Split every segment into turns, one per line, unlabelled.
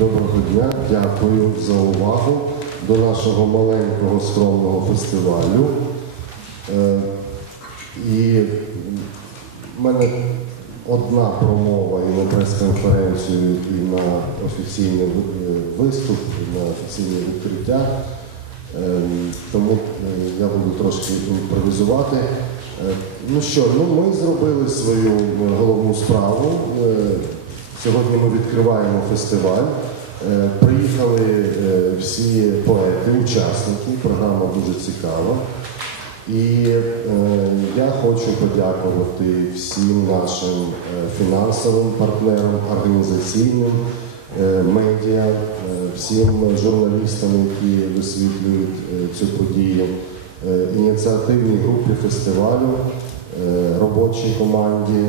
Доброго дня, дякую за увагу до нашого маленького скромного фестивалю. Е, І в мене одна промова і на прес-конференцію, і на офіційний виступ, і на офіційне відкриття. Е, Тому е, я буду трошки імпровізувати. Е, Ну що, ну ми зробили свою е, головну справу. Е, Сьогодні ми відкриваємо фестиваль. Учасники. Програма дуже цікава. І е, я хочу подякувати всім нашим е, фінансовим партнерам, організаційним, е, медіа, е, всім журналістам, які висвітлюють е, цю подію, е, ініціативній групі фестивалю, е, робочій команді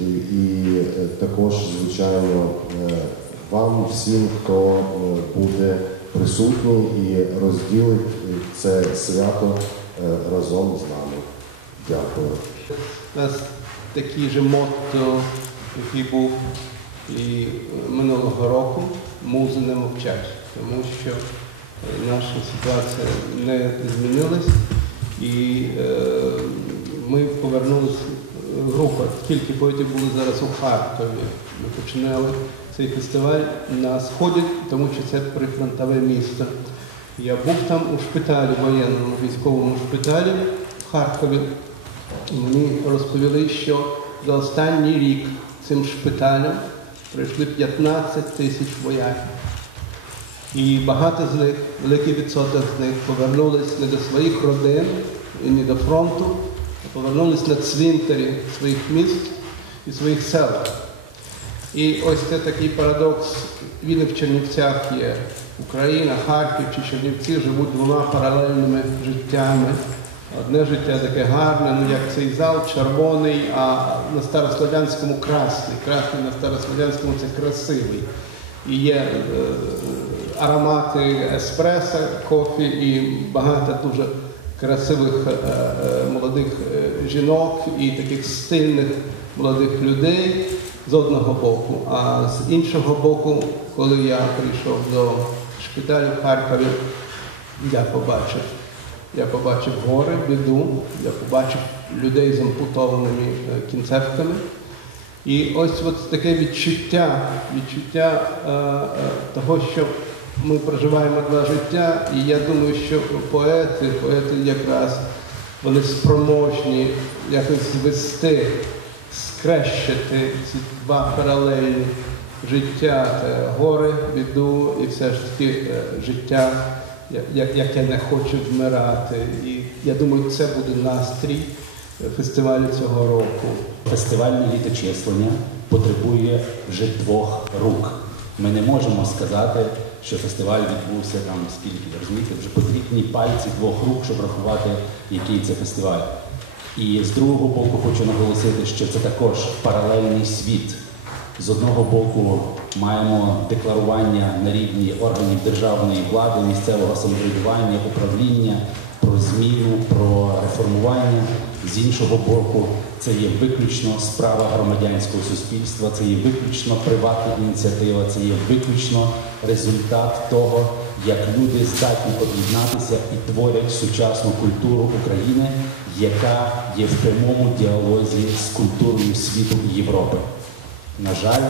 і, і е, також, звичайно, е, вам всім, хто е, буде присутній і розділить це свято е, разом з нами. Дякую.
У нас такий же мотто, який був і минулого року, музи не мовчать, тому що е, наша ситуація не змінилась і е, ми повернулися, група, скільки поетів були зараз у Харкові. Ми починали цей фестиваль на сході, тому що це прифронтове місто. Я був там у шпиталі, воєнному військовому шпиталі в Харкові. Мені розповіли, що за останній рік цим шпиталем пройшли 15 тисяч вояків. І багато з них, великий відсоток з них повернулись не до своїх родин і не до фронту, а повернулись на цвинтарі своїх міст і своїх сел. І ось це такий парадокс. Він в Чернівцях є. Україна, Харків чи Чернівці живуть двома паралельними життями. Одне життя таке гарне, ну як цей зал, червоний, а на старослов'янському красний. Красний на старослов'янському це красивий. І є е, аромати еспресо, кофі і багато дуже красивих е, е, молодих жінок і таких стильних молодих людей з одного боку. А з іншого боку, коли я прийшов до шпиталю в Харкові, я побачив. Я побачив гори, біду, я побачив людей з ампутованими е, кінцевками. І ось от таке відчуття, відчуття е, е, того, що ми проживаємо два життя, і я думаю, що поети, поети якраз вони спроможні якось звести, скрещити ці два паралельні життя, це гори, біду і все ж таки е, життя, яке не хоче вмирати. І я думаю, це буде настрій е, фестивалю цього року.
Фестивальне літочислення потребує вже двох рук. Ми не можемо сказати, що фестиваль відбувся там скільки, розумієте, вже потрібні пальці двох рук, щоб рахувати, який це фестиваль. І з другого боку хочу наголосити, що це також паралельний світ. З одного боку маємо декларування на рівні органів державної влади, місцевого самоврядування, управління про зміну, про реформування. З іншого боку, це є виключно справа громадянського суспільства, це є виключно приватна ініціатива, це є виключно результат того, як люди здатні об'єднатися і творять сучасну культуру України, яка є в прямому діалозі з культурою світу Європи. На жаль,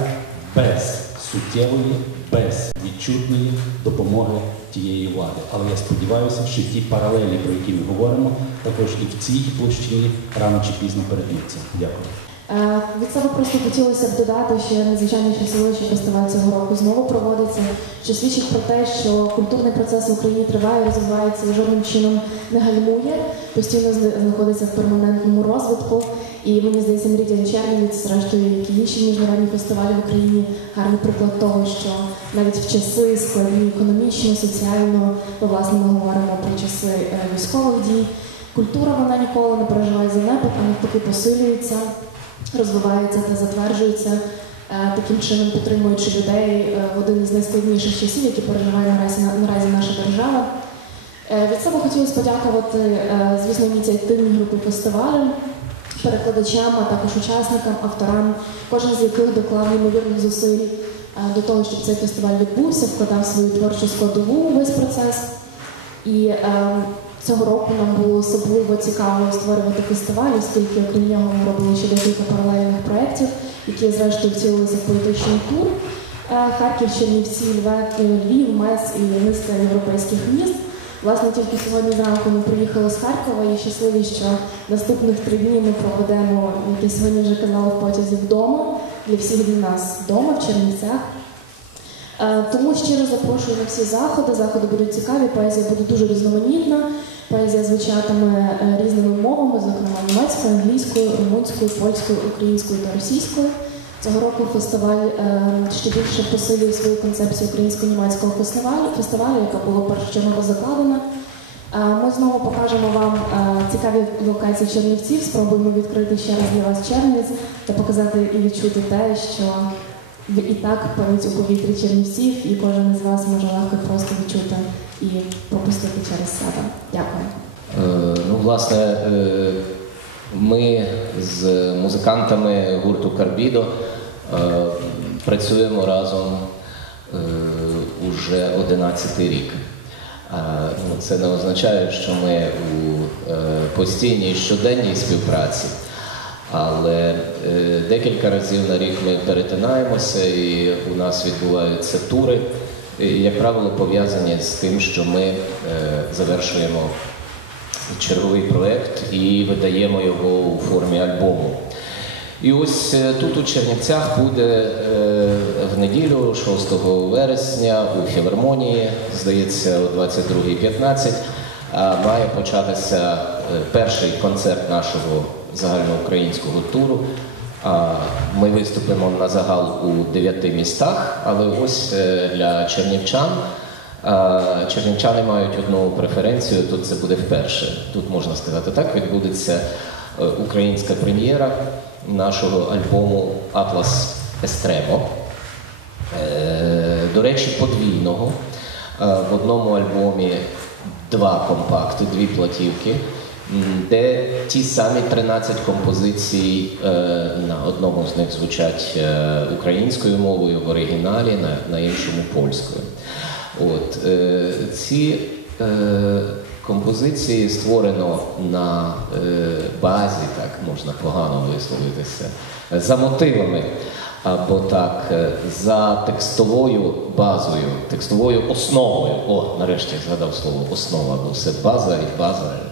без суттєвої, без відчутної допомоги тієї влади. Але я сподіваюся, що ті паралелі, про які ми говоримо, також і в цій площині рано чи пізно передаються. Дякую.
Е, Від себе просто хотілося б додати, що надзвичайно щасливо, що фестиваль цього року знову проводиться, що свідчить про те, що культурний процес в Україні триває, розвивається і жодним чином не гальмує, постійно знаходиться в перманентному розвитку. І мені здається, Мрідіан Чернівець, зрештою, як і інші міжнародні фестивалі в Україні, гарний приклад того, що навіть в часи складні економічно, соціально, ми власне ми говоримо про часи е, військових дій. Культура вона ніколи не переживає занепад, а навпаки посилюється розвивається та затверджується, е, таким чином підтримуючи людей е, в один із найскладніших часів, які переживає наразі, наразі наша держава. Е, Від себе хотілося подякувати, звісно, ініціативній групі фестивалю, перекладачам, а також учасникам, авторам, кожен з яких доклав неймовірних зусиль до того, щоб цей фестиваль відбувся, вкладав свою творчу складову у весь процес. І е, цього року нам було особливо цікаво створювати фестиваль, оскільки окрім нього ми робили ще декілька паралельних проєктів, які зрештою втілилися в політичний тур. Е, Харків, Чернівці, Львів, Львів, Мес і низка європейських міст. Власне, тільки сьогодні зранку ми приїхали з Харкова і щасливі, що наступних три дні ми проведемо, як я сьогодні вже казала, в потязі вдома для всіх для нас вдома в Чернівцях. Е, Тому щиро запрошую на всі заходи. Заходи будуть цікаві, поезія буде дуже різноманітна. Поезія звучатиме е, різними мовами, зокрема німецькою, англійською, румунською, польською, українською та російською. Цього року фестиваль е, ще більше посилює свою концепцію українсько-німецького фестивалю, фестивалю, яка була першочергово закладена. Ми знову покажемо вам цікаві локації Чернівців, спробуємо відкрити ще раз для вас Чернівець та показати і відчути те, що і так пам'ять у повітрі Чернівців, і кожен із вас може легко просто відчути і пропустити через себе. Дякую.
Е, Ну, власне, е, ми з музикантами гурту Карбідо е, працюємо разом уже 11 рік. Ну, Це не означає, що ми у постійній щоденній співпраці, але е, декілька разів на рік ми перетинаємося і у нас відбуваються тури, і, як правило, пов'язані з тим, що ми е, завершуємо черговий проект і видаємо його у формі альбому. І ось е, тут у Чернівцях буде е, в неділю, 6 вересня, у філармонії, здається, о 22.15, а має початися е, перший концерт нашого загальноукраїнського туру. Ми виступимо на загал у дев'яти містах, але ось е, для чернівчан. Чернівчани мають одну преференцію, тут це буде вперше. Тут можна сказати так, відбудеться е, українська прем'єра нашого альбому Атлас Естремо. Е, До речі, подвійного. В одному альбомі два компакти, дві платівки, де ті самі 13 композицій е, на одному з них звучать е, українською мовою в оригіналі, на, іншому польською. От, е, ці композиції створено на базі, так можна погано висловитися, за мотивами або так, за текстовою базою, текстовою основою. О, нарешті згадав слово основа, бо все база і база.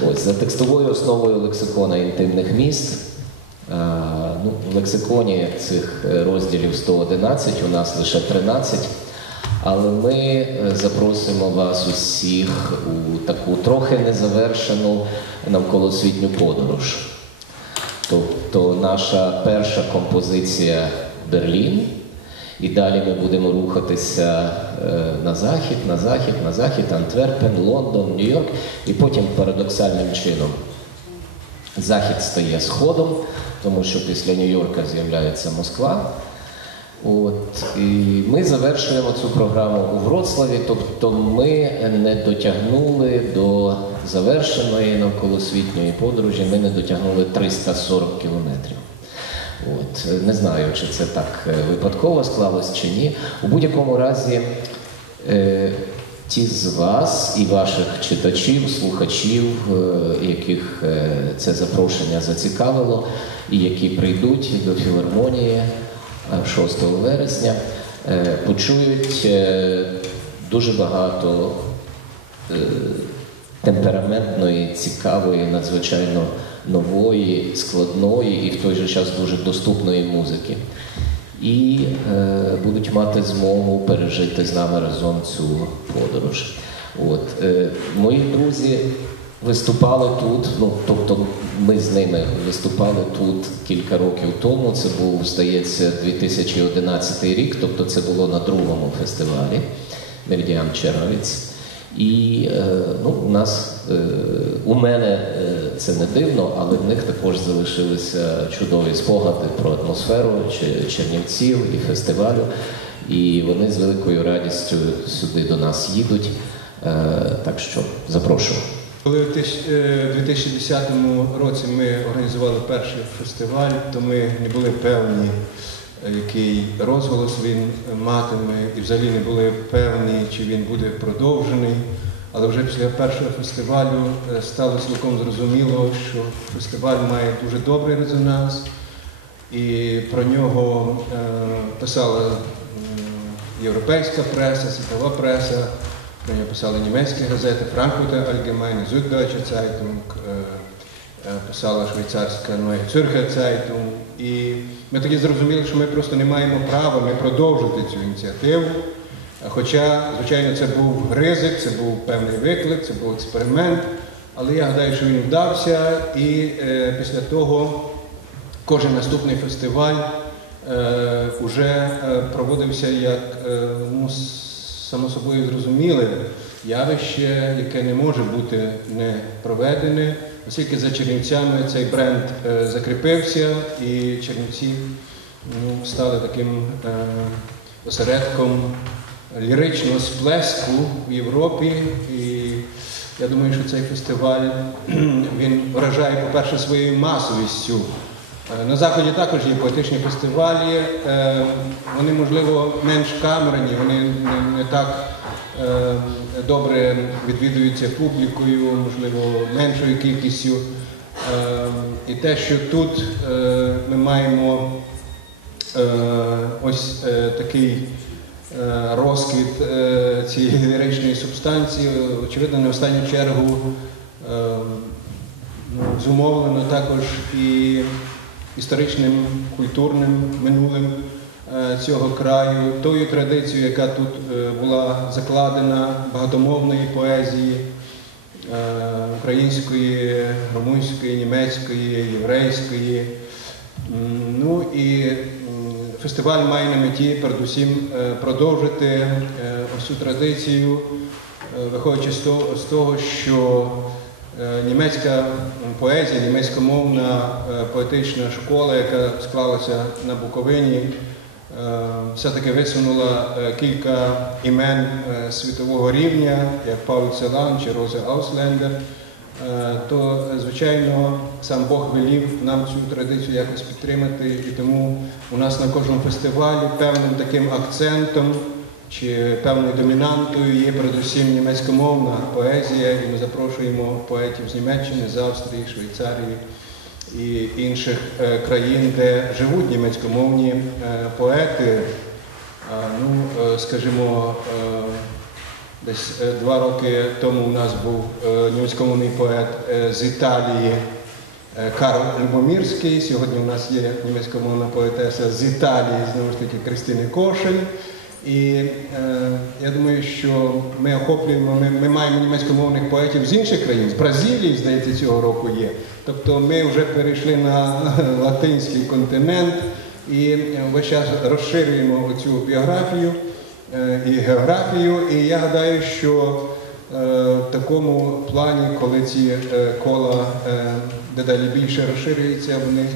Ось за текстовою основою лексикона інтимних міст. Е, Ну, в лексиконі цих розділів 111, у нас лише 13. Але ми е, запросимо вас усіх у таку трохи незавершену навколосвітню подорож. Тобто наша перша композиція Берлін, і далі ми будемо рухатися е, на захід, на захід, на захід, Антверпен, Лондон, Нью-Йорк, і потім парадоксальним чином захід стає сходом, тому що після Нью-Йорка з'являється Москва. От, і ми завершуємо цю програму у Вроцлаві, тобто ми не дотягнули до завершеної навколосвітньої подорожі, ми не дотягнули 340 кілометрів. От, не знаю, чи це так е, випадково склалось чи ні. У будь-якому разі, е, ті з вас і ваших читачів, слухачів, е, яких е, це запрошення зацікавило, і які прийдуть до філармонії е, 6 вересня, е, почують е, дуже багато е, темпераментної, цікавої, надзвичайно нової, складної і в той же час дуже доступної музики. І е, будуть мати змогу пережити з нами разом цю подорож. От, е, мої друзі виступали тут, ну тобто ми з ними виступали тут кілька років тому. Це був, здається, 2011 рік, тобто це було на другому фестивалі Меридіан Черновіць. І е, ну, у нас е, у мене е, це не дивно, але в них також залишилися чудові спогади про атмосферу Че- Чернівців і фестивалю. І вони з великою радістю сюди до нас їдуть. Так що запрошую.
Коли в тисяч- е, 2010 році ми організували перший фестиваль, то ми не були певні, який розголос він матиме, і взагалі не були певні, чи він буде продовжений. Але вже після першого фестивалю е, стало цілком зрозуміло, що фестиваль має дуже добрий резонанс, і про нього е, писала європейська преса, світова преса, про нього писали німецькі газети, Frankfurter Allgemeine, Süddeutsche Zeitung, е, писала швейцарська Neue Zürcher І ми тоді зрозуміли, що ми просто не маємо права не продовжити цю ініціативу. Хоча, звичайно, це був ризик, це був певний виклик, це був експеримент, але я гадаю, що він вдався, і е, після того кожен наступний фестиваль е, вже е, проводився як е, ну, само собою зрозуміле явище, яке не може бути не проведене, оскільки за Чернівцями цей бренд е, закріпився, і Чернівці ну, стали таким е, осередком ліричного сплеску в Європі. І я думаю, що цей фестиваль він вражає, по-перше, своєю масовістю. Е, На Заході також є поетичні фестивалі. Вони, можливо, менш камерні, вони не, так добре відвідуються публікою, можливо, меншою кількістю. Е, І те, що тут е, ми маємо е, ось е, такий е, розквіт е, цієї ліричної субстанції, очевидно, не в останню чергу е, ну, зумовлено також і історичним культурним минулим е, цього краю, тою традицією, яка тут е, була закладена багатомовної поезії е, української, румунської, німецької, єврейської. Ну і фестиваль має на меті передусім е, продовжити е, ось цю традицію, е, виходячи з того, що е, німецька поезія, німецькомовна е, поетична школа, яка склалася на Буковині, е, все-таки висунула е, кілька імен е, світового рівня, як Пауль Целан чи Розе Ауслендер. Е, то, е, звичайно, сам Бог велів нам цю традицію якось підтримати, і тому у нас на кожному фестивалі певним таким акцентом чи певною домінантою є передусім німецькомовна поезія, і ми запрошуємо поетів з Німеччини, з Австрії, Швейцарії і інших е, країн, де живуть німецькомовні е, поети. Ну, е, скажімо, е, Десь два роки тому у нас був німецькомовний поет з Італії Карл Любомірський. Сьогодні у нас є німецькомовна поетеса з Італії, знову ж таки, Кристини Кошель. І е, я думаю, що ми охоплюємо, ми, ми маємо німецькомовних поетів з інших країн, з Бразилії, здається, цього року є. Тобто ми вже перейшли на латинський континент і весь час розширюємо цю біографію е, і географію. І я гадаю, що в такому плані, коли ці е, кола е, дедалі більше розширюються, вони,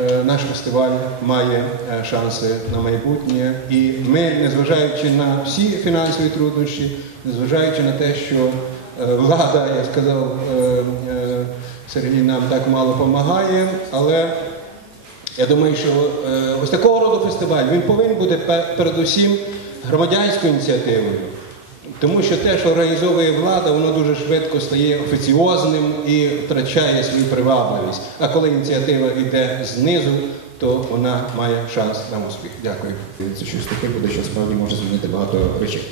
е, наш фестиваль має е, шанси на майбутнє. І ми, незважаючи на всі фінансові труднощі, незважаючи на те, що е, влада, я сказав, е, е, Сергій нам так мало допомагає, але я думаю, що е, ось такого роду фестиваль він повинен бути передусім громадянською ініціативою. Тому що те, що організовує влада, воно дуже швидко стає офіціозним і втрачає свою привабливість. А коли ініціатива йде знизу, то вона має шанс на успіх. Дякую.
Це щось таке буде, що справді може змінити багато речей.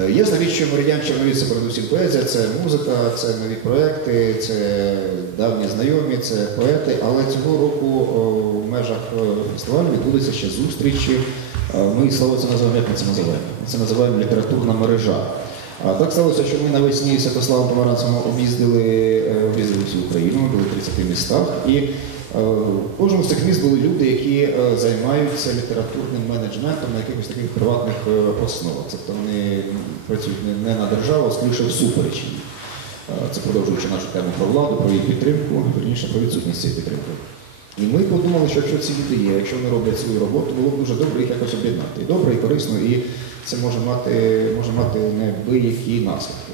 Е, Є навіть, що Черновіць це передусім поезія, це музика, це нові проекти, це давні знайомі, це поети. Але цього року в межах е, фестивалю відбудуться ще зустрічі. Е, Ми слово це називаємо, як ми це називаємо? Це називаємо літературна мережа. А так сталося, що ми навесні Святославом Помаранцем об'їздили, е, об'їздили всю Україну, були в 30 містах. І е, в кожному з цих міст були люди, які займаються літературним менеджментом на якихось таких приватних основах. Тобто вони працюють не- на державу, а скоріше всупереч. Е, Це продовжуючи нашу тему про владу, про її підтримку, вірніше про відсутність цієї підтримки. І ми подумали, що якщо ці люди є, якщо вони роблять свою роботу, було б дуже добре їх якось об'єднати. І добре, і корисно, і це може мати, може мати неабиякі наслідки.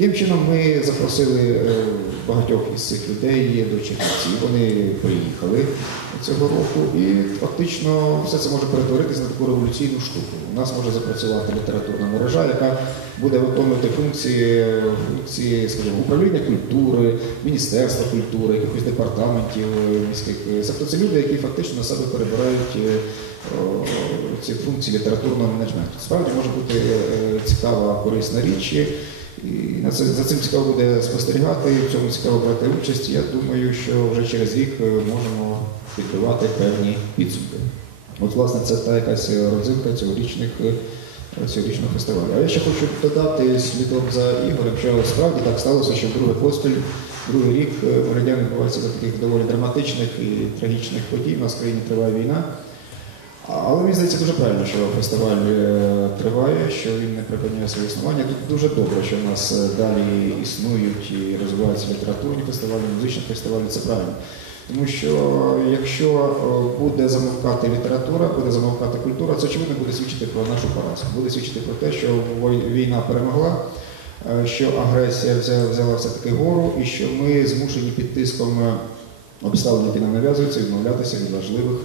Таким чином ми запросили е, багатьох із цих людей до Чернівців. Вони приїхали. цього року, і фактично все це може перетворитися на таку революційну штуку. У нас може запрацювати літературна мережа, яка буде виконувати функції, функції скажімо, управління культури, Міністерства культури, якихось департаментів е, міських. Тобто це люди, які фактично на себе перебирають е, ці функції літературного менеджменту. Справді може бути цікава, корисна річ. І за цим цікаво буде спостерігати, в цьому цікаво брати участь. Я думаю, що вже через рік е, можемо підбивати певні підсумки. От, власне, це та якась родзинка цьогорічних, е, цьогорічного фестивалю. А я ще хочу додати слідом за Ігорем, що справді так сталося, що другий поспіль, другий рік е, Меридіан відбувається до таких доволі драматичних і трагічних подій. У нас в країні триває війна. Але мені здається дуже правильно, що фестиваль е, триває, що він не припиняє своє існування. Тут дуже добре, що в нас е, далі існують і розвиваються літературні фестивалі, музичні фестивалі. Це правильно. Тому що е, якщо буде замовкати література, буде замовкати культура, це очевидно буде свідчити про нашу поразку. Буде свідчити про те, що війна перемогла, що агресія взяла, все-таки гору, і що ми змушені під тиском обставин, які нам нав'язуються, відмовлятися від важливих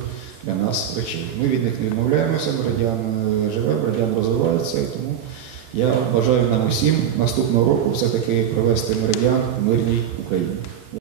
для нас речей. Ми від них не відмовляємося, Меридіан е, живе, Меридіан розвивається, і тому я бажаю нам усім наступного року все-таки провести Меридіан в мирній Україні.